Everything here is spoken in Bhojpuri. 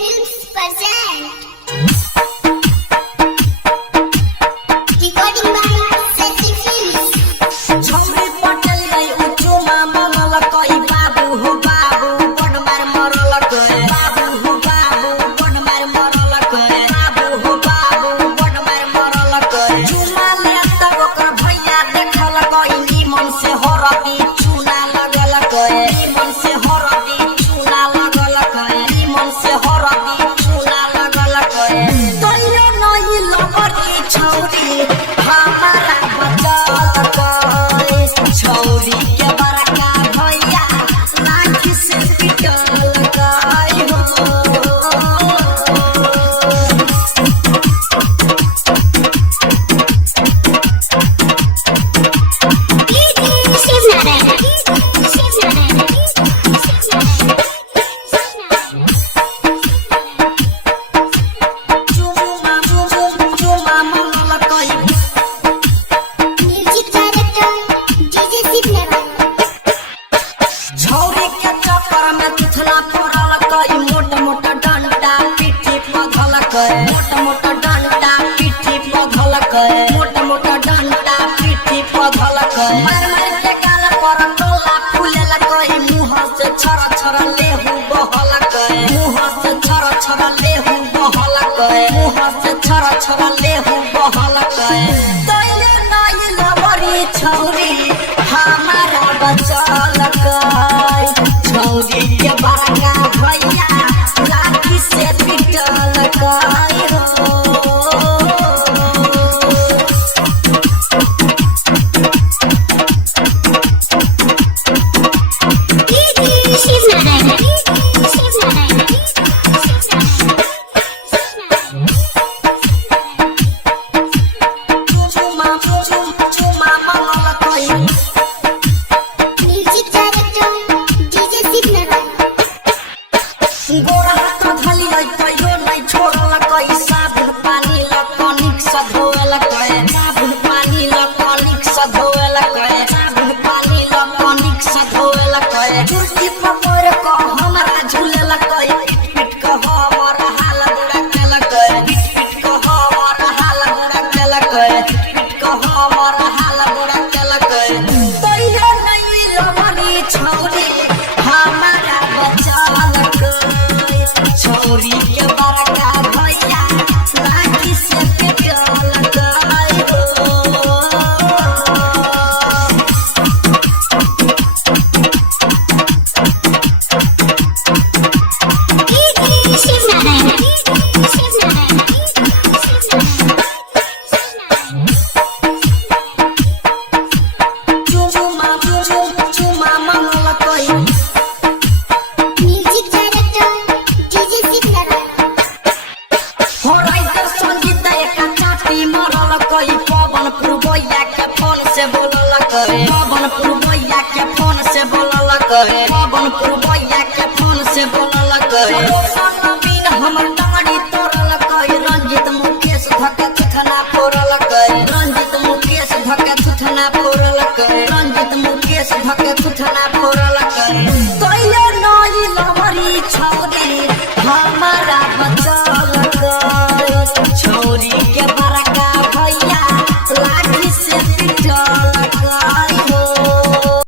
Films present. Recording by Seti Films. छौरी पटल गई उच्चो मामा ललकई बाबू हो बाबू बड़ मार मरल गए बाबू हो बाबू बड़ मार मरल गए बाबू हो बाबू बड़ मार मरल गए चुना ले तब ओकर भैया देखल गई निमन से हरदी चुना लगल गए निमन से हरदी चुना लगल गए निमन से हरदी चुना लगल गए तइयो नहीं लबरी छौरी हमारा बचल गए छौरी के बड़का भैया लाठी से पिटल गए हो चुमा ललकई Music director DJ Sidney. छौरी के चक्कर में तुथला पड़ल गई मोट मोट डंडा पीठी पधल गए मोट मोट डंडा पीठी पधल गए मोट मोट डंडा पीठी पधल गए मार मार के गाल पर टोला फूले गई मुंह से छर छर लेहू बहल गए मुंह से छर छर लेहू बहल गए मुंह से छर छर लेहू बहल गए तइले नहीं लबरी छौरी हमारा बचल गए छौरी के बड़का भैया लाठी से पिटल गए हो चुमा ललकई Music director DJ Sidney. गोरा हाथ धली तैयो नहीं छोड़ल कई साबुन पानी लकनिक से धोएल कए साबुन पानी लकनिक से धोएल कए साबुन पानी लकनिक से धोएल कए चुटकी पकड़ क हमरा झूलेल कए पिट क हमर हाल बुरा केल कए पिट क हमर हाल बुरा केल कए पिट क हमर हाल बुरा केल कए तइयो नहीं लबरी छौरी हमारा बचल गए छौरी के बड़का भैया लाठी से पिटल गए हो चुमा ललकई Music director DJ Sidney. हो राइटर संगीत एक चाटी मरल कई पवन पुरवैया के फोन से बोलल करे पवन पुरवैया के फोन से बोलल करे पवन पुरवैया के फोन से बोलल करे नवीन हमर डाड़ी तोड़ल कई रंजित मुकेश धके थुथना फोड़ल कई रंजित मुकेश धके थुथना फोड़ल कई रंजित मुकेश धके थुथना फोड़ल